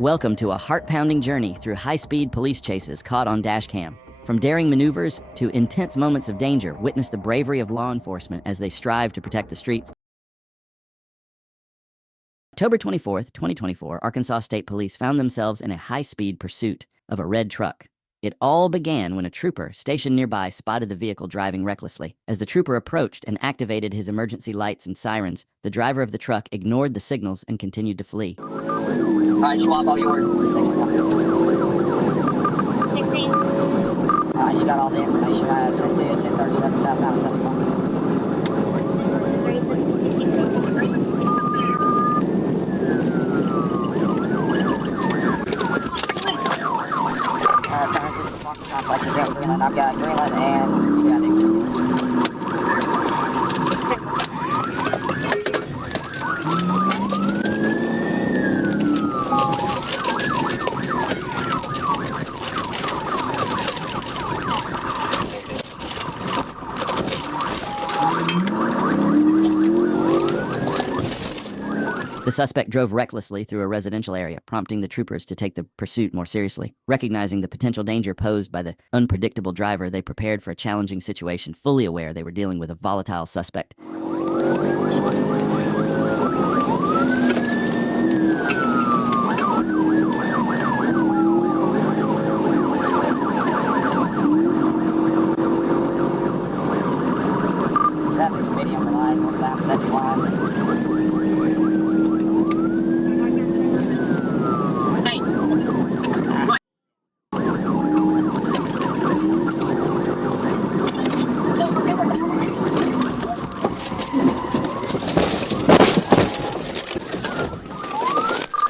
Welcome to a heart-pounding journey through high-speed police chases caught on Dashcam. From daring maneuvers to intense moments of danger, witness the bravery of law enforcement as they strive to protect the streets. October 24th, 2024, Arkansas State Police found themselves in a high-speed pursuit of a red truck. It all began when a trooper stationed nearby spotted the vehicle driving recklessly. As the trooper approached and activated his emergency lights and sirens, the driver of the truck ignored the signals and continued to flee. All right, Schwab, all yours. 61. 16. You got all the information I have sent to you. 1037 southbound 71. Turn into some apartment complexes here in Greenland. I've got Greenland and CID. The suspect drove recklessly through a residential area, prompting the troopers to take the pursuit more seriously. Recognizing the potential danger posed by the unpredictable driver, they prepared for a challenging situation, fully aware they were dealing with a volatile suspect. Traffic's medium line, northbound 71.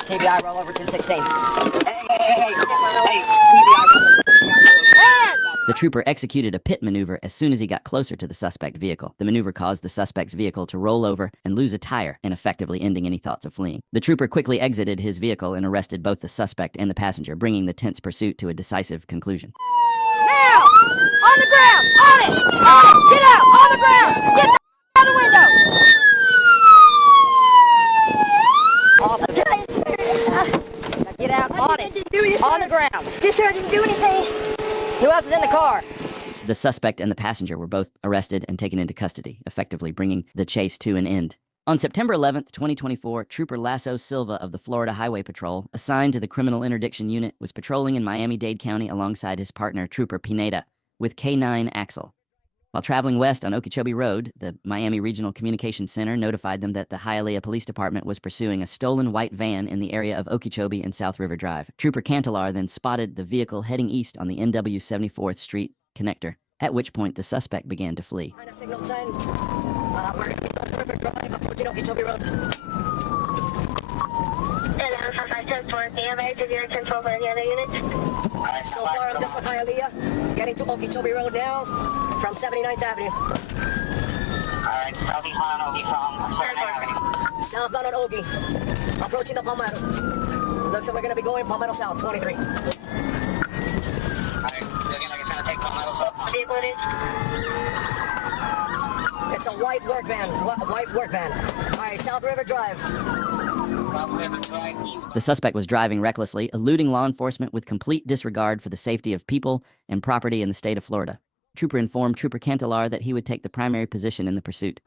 TBI rollover 216. Hey, TBI rollover. The trooper executed a pit maneuver as soon as he got closer to the suspect vehicle. The maneuver caused the suspect's vehicle to roll over and lose a tire, ineffectively ending any thoughts of fleeing. The trooper quickly exited his vehicle and arrested both the suspect and the passenger, bringing the tense pursuit to a decisive conclusion. Now! On the ground! On it! On it! Get out! On the ground! Get the out the window! Now get out on it! On the ground! Yes, sir, I didn't do anything. Who else is in the car? The suspect and the passenger were both arrested and taken into custody, effectively bringing the chase to an end. On September 11th, 2024, Trooper Lasso Silva of the Florida Highway Patrol, assigned to the Criminal Interdiction Unit, was patrolling in Miami-Dade County alongside his partner, Trooper Pineda, with K9 Axel. While traveling west on Okeechobee Road, the Miami Regional Communications Center notified them that the Hialeah Police Department was pursuing a stolen white van in the area of Okeechobee and South River Drive. Trooper Cantelar then spotted the vehicle heading east on the NW 74th Street connector, at which point the suspect began to flee. Signal 10. We're at South River Drive, approaching Okeechobee Road. And 5574, do you have any severe control for any other units? So far, I'm just with Hialeah. Getting to Okeechobee Road now from 79th Avenue. Alright, southeast on Ogie from 79th Avenue. Southbound on Ogie. Approaching the Palmetto. Looks like we're going to be going Palmetto South, 23. Alright, looking like it's gonna take Palmetto South. What vehicle it is? It's a white work van. White work van. Alright, South River Drive. The suspect was driving recklessly, eluding law enforcement with complete disregard for the safety of people and property in the state of Florida. Trooper informed Trooper Cantelar that he would take the primary position in the pursuit.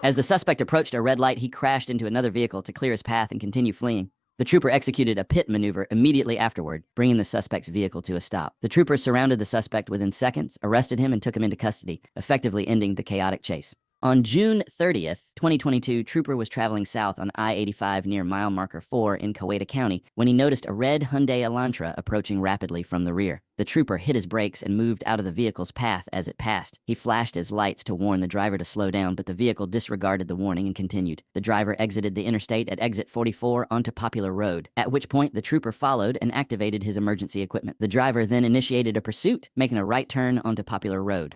As the suspect approached a red light, he crashed into another vehicle to clear his path and continue fleeing. The trooper executed a pit maneuver immediately afterward, bringing the suspect's vehicle to a stop. The troopers surrounded the suspect within seconds, arrested him, and took him into custody, effectively ending the chaotic chase. On June 30th, 2022, Trooper was traveling south on I-85 near mile marker 4 in Coweta County when he noticed a red Hyundai Elantra approaching rapidly from the rear. The Trooper hit his brakes and moved out of the vehicle's path as it passed. He flashed his lights to warn the driver to slow down, but the vehicle disregarded the warning and continued. The driver exited the interstate at exit 44 onto Popular Road, at which point the Trooper followed and activated his emergency equipment. The driver then initiated a pursuit, making a right turn onto Popular Road.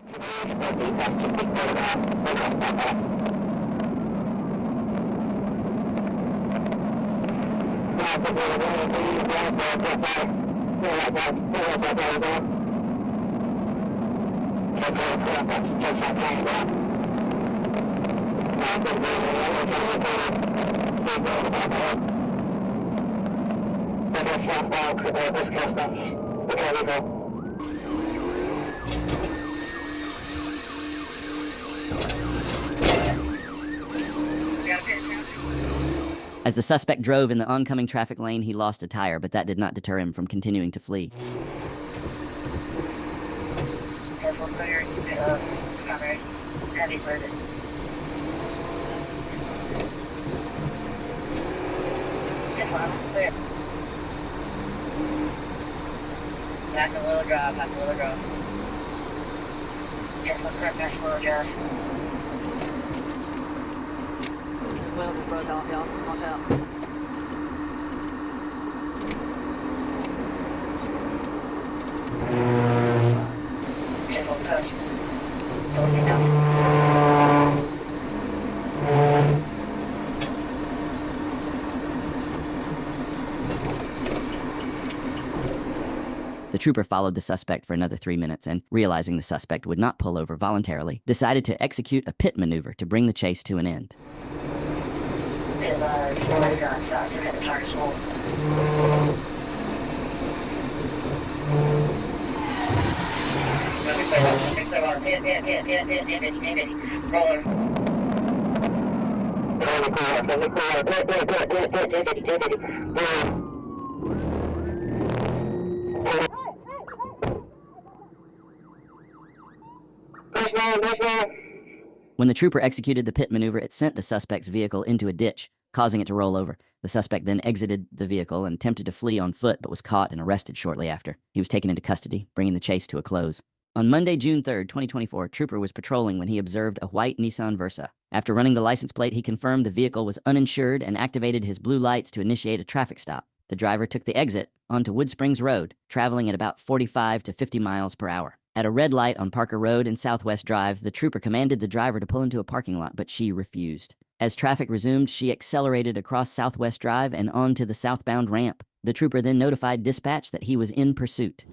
As the suspect drove in the oncoming traffic lane, he lost a tire, but that did not deter him from continuing to flee. Heavy burden. Clear. Back a little drop, back a little drop. Just look correct, back a little drop. His wheel just broke off, y'all. Watch out. Careful, touch. Don't get down. The Trooper followed the suspect for another 3 minutes and, realizing the suspect would not pull over voluntarily, decided to execute a pit maneuver to bring the chase to an end. When the Trooper executed the pit maneuver, it sent the suspect's vehicle into a ditch, causing it to roll over. The suspect then exited the vehicle and attempted to flee on foot, but was caught and arrested shortly after. He was taken into custody, bringing the chase to a close. On Monday, June 3rd, 2024, Trooper was patrolling when he observed a white Nissan Versa. After running the license plate, he confirmed the vehicle was uninsured and activated his blue lights to initiate a traffic stop. The driver took the exit onto Wood Springs Road, traveling at about 45 to 50 miles per hour. At a red light on Parker Road and Southwest Drive, the Trooper commanded the driver to pull into a parking lot, but she refused. As traffic resumed, she accelerated across Southwest Drive and onto the southbound ramp. The Trooper then notified dispatch that he was in pursuit.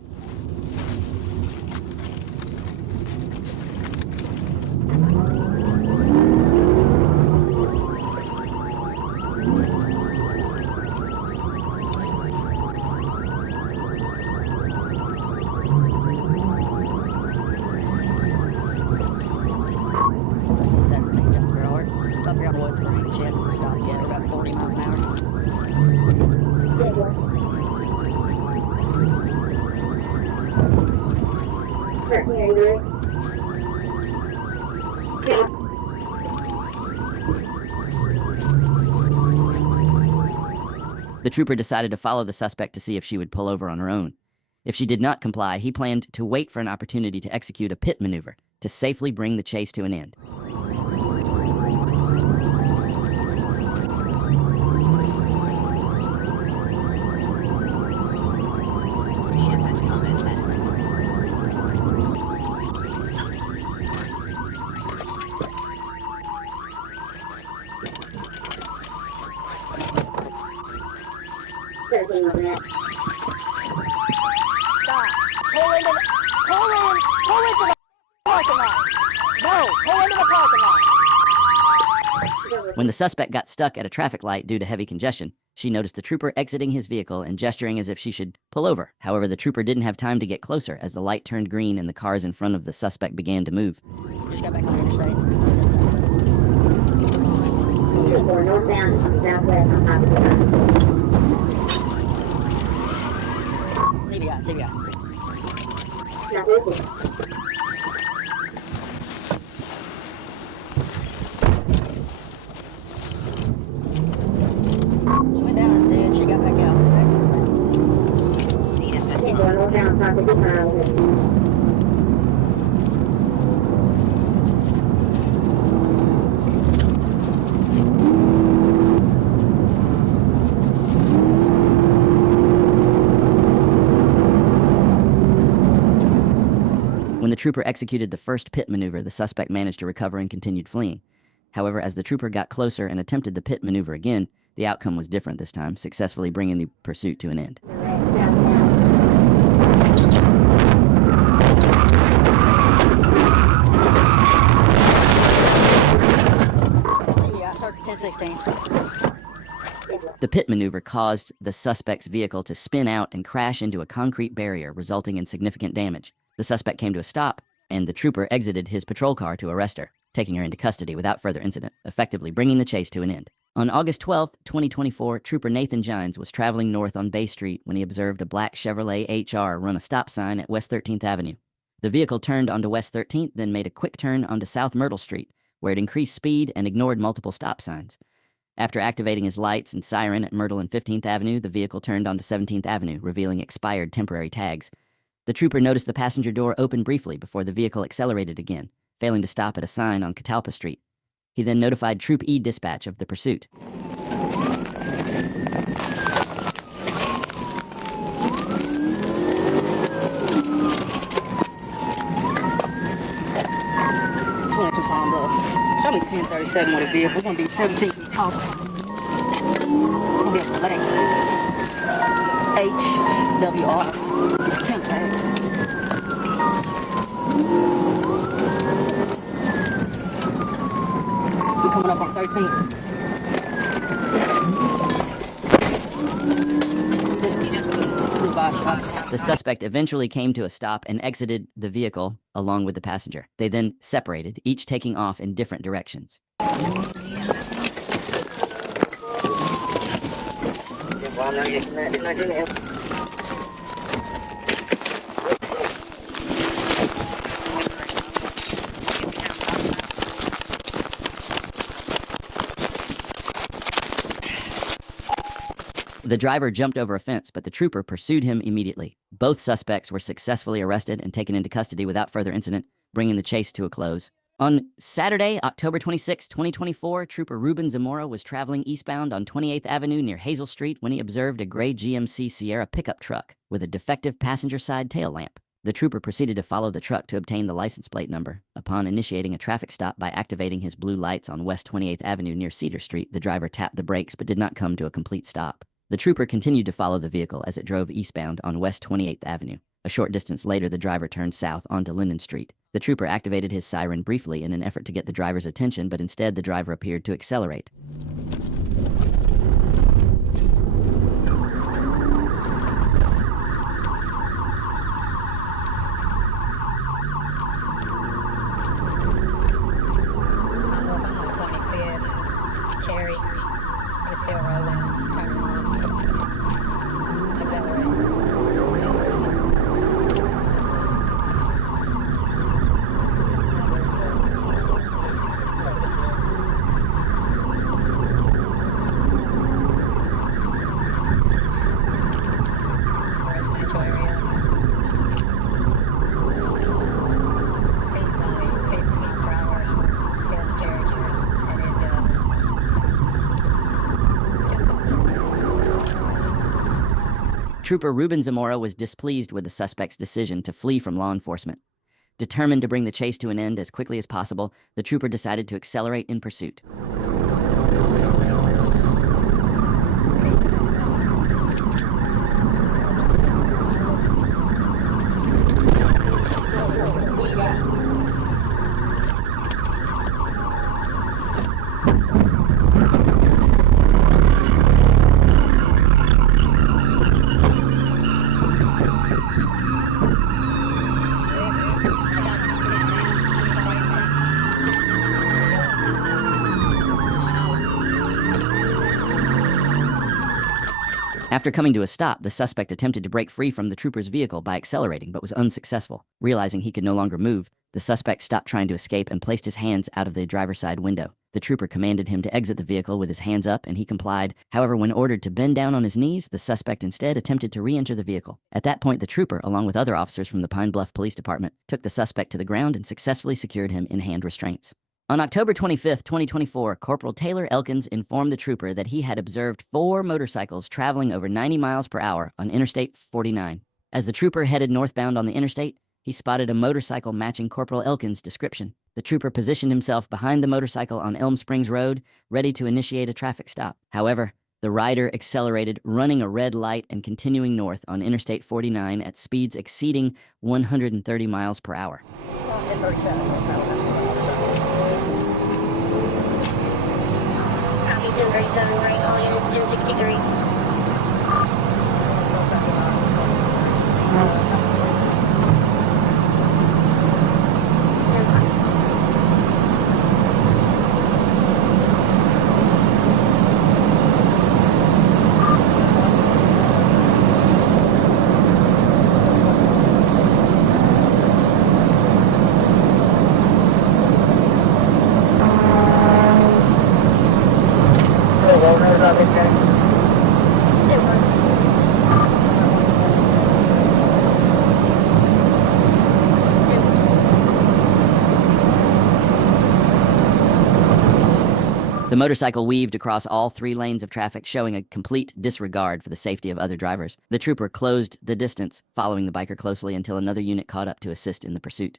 Stop yet, about 40 miles an hour. The Trooper decided to follow the suspect to see if she would pull over on her own. If she did not comply, he planned to wait for an opportunity to execute a pit maneuver to safely bring the chase to an end. CFS comments added. Stop. Pull into the parking lot. No, pull into the parking lot. When the suspect got stuck at a traffic light due to heavy congestion, she noticed the Trooper exiting his vehicle and gesturing as if she should pull over. However, the Trooper didn't have time to get closer as the light turned green and the cars in front of the suspect began to move. Just got back on the interstate. Northbound, southwest on Popular. TBI. Not moving. slow down so I can get her out of here. When the trooper executed the first pit maneuver, the suspect managed to recover and continued fleeing. However, as the trooper got closer and attempted the pit maneuver again, the outcome was different this time, successfully bringing the pursuit to an end. Yeah, I started 1016. The pit maneuver caused the suspect's vehicle to spin out and crash into a concrete barrier, resulting in significant damage. The suspect came to a stop, and the trooper exited his patrol car to arrest her, taking her into custody without further incident, effectively bringing the chase to an end. On August 12, 2024, Trooper Nathan Gines was traveling north on Bay Street when he observed a black Chevrolet HR run a stop sign at West 13th Avenue. The vehicle turned onto West 13th, then made a quick turn onto South Myrtle Street, where it increased speed and ignored multiple stop signs. After activating his lights and siren at Myrtle and 15th Avenue, the vehicle turned onto 17th Avenue, revealing expired temporary tags. The trooper noticed the passenger door open briefly before the vehicle accelerated again, failing to stop at a sign on Catalpa Street. He then notified Troop E dispatch of the pursuit. Palm Bluff. Show me 1037 with a vehicle. We're gonna be 17 feet tall. It's gonna be a black HWR. 10 tags. We coming up on 13. The suspect eventually came to a stop and exited the vehicle along with the passenger. They then separated, each taking off in different directions. The driver jumped over a fence, but the trooper pursued him immediately. Both suspects were successfully arrested and taken into custody without further incident, bringing the chase to a close. On Saturday, October 26, 2024, Trooper Ruben Zamora was traveling eastbound on 28th Avenue near Hazel Street when he observed a gray GMC Sierra pickup truck with a defective passenger side tail lamp. The trooper proceeded to follow the truck to obtain the license plate number. Upon initiating a traffic stop by activating his blue lights on West 28th Avenue near Cedar Street, the driver tapped the brakes but did not come to a complete stop. The trooper continued to follow the vehicle as it drove eastbound on West 28th Avenue. A short distance later, the driver turned south onto Linden Street. The trooper activated his siren briefly in an effort to get the driver's attention, but instead the driver appeared to accelerate. I'm up on the 25th. Cherry. It's still rolling. Turning on. Accelerate. Residential area. Speed's only 50 miles per hour. Still in Cherry. And then Trooper Ruben Zamora was displeased with the suspect's decision to flee from law enforcement. Determined to bring the chase to an end as quickly as possible, the trooper decided to accelerate in pursuit. After coming to a stop, the suspect attempted to break free from the trooper's vehicle by accelerating, but was unsuccessful. Realizing he could no longer move, The suspect stopped trying to escape and placed his hands out of the driver's side window. The trooper commanded him to exit the vehicle with his hands up, and he complied. However, when ordered to bend down on his knees, the suspect instead attempted to re-enter the vehicle. At that point, the trooper, along with other officers from the Pine Bluff Police Department, took the suspect to the ground and successfully secured him in hand restraints. On October 25, 2024, Corporal Taylor Elkins informed the trooper that he had observed 4 motorcycles traveling over 90 miles per hour on Interstate 49. As the trooper headed northbound on the interstate, he spotted a motorcycle matching Corporal Elkins' description. The trooper positioned himself behind the motorcycle on Elm Springs Road, ready to initiate a traffic stop. However, the rider accelerated, running a red light and continuing north on Interstate 49 at speeds exceeding 130 miles per hour. 1037. Copy 1037, right, all units 1063. The motorcycle weaved across all 3 lanes of traffic, showing a complete disregard for the safety of other drivers. The trooper closed the distance, following the biker closely until another unit caught up to assist in the pursuit.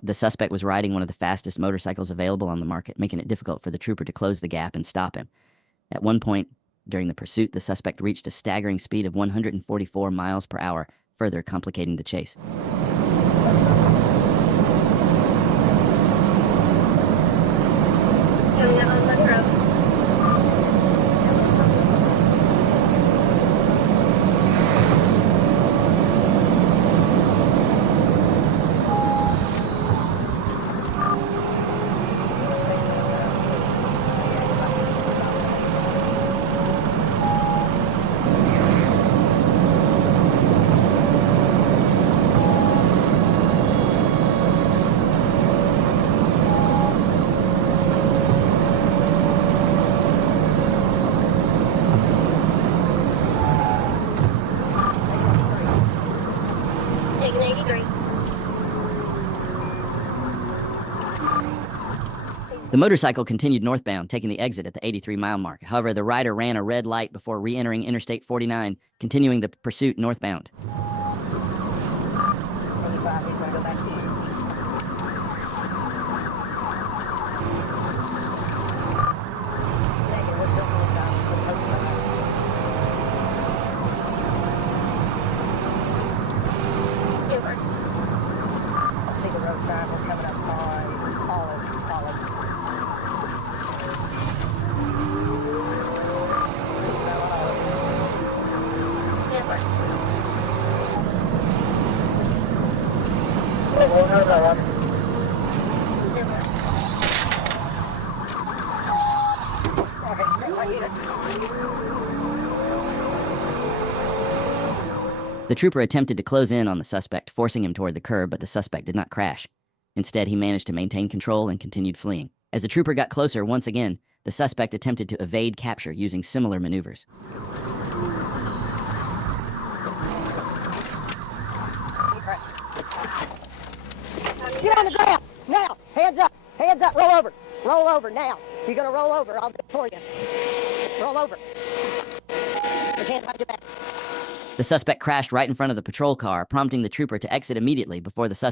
The suspect was riding one of the fastest motorcycles available on the market, making it difficult for the trooper to close the gap and stop him. At one point during the pursuit, the suspect reached a staggering speed of 144 miles per hour, further complicating the chase. Coming up on Left Road. Taking 83. The motorcycle continued northbound, taking the exit at the 83-mile mark. However, the rider ran a red light before re-entering Interstate 49, continuing the pursuit northbound. 85, he's going to go back east. Negative, we're still going down the Tokyo. Let's see the road sign. We're coming up on Olive. Please smell Olive. Okay, stay my unit. The trooper attempted to close in on the suspect, forcing him toward the curb, but the suspect did not crash. Instead, he managed to maintain control and continued fleeing. As the trooper got closer once again, the suspect attempted to evade capture using similar maneuvers. Get on the ground! Now! Hands up! Hands up! Roll over! Roll over now! You're gonna roll over. I'll do it for you. Roll over. Put your hands behind your back. The suspect crashed right in front of the patrol car, prompting the trooper to exit immediately before the suspect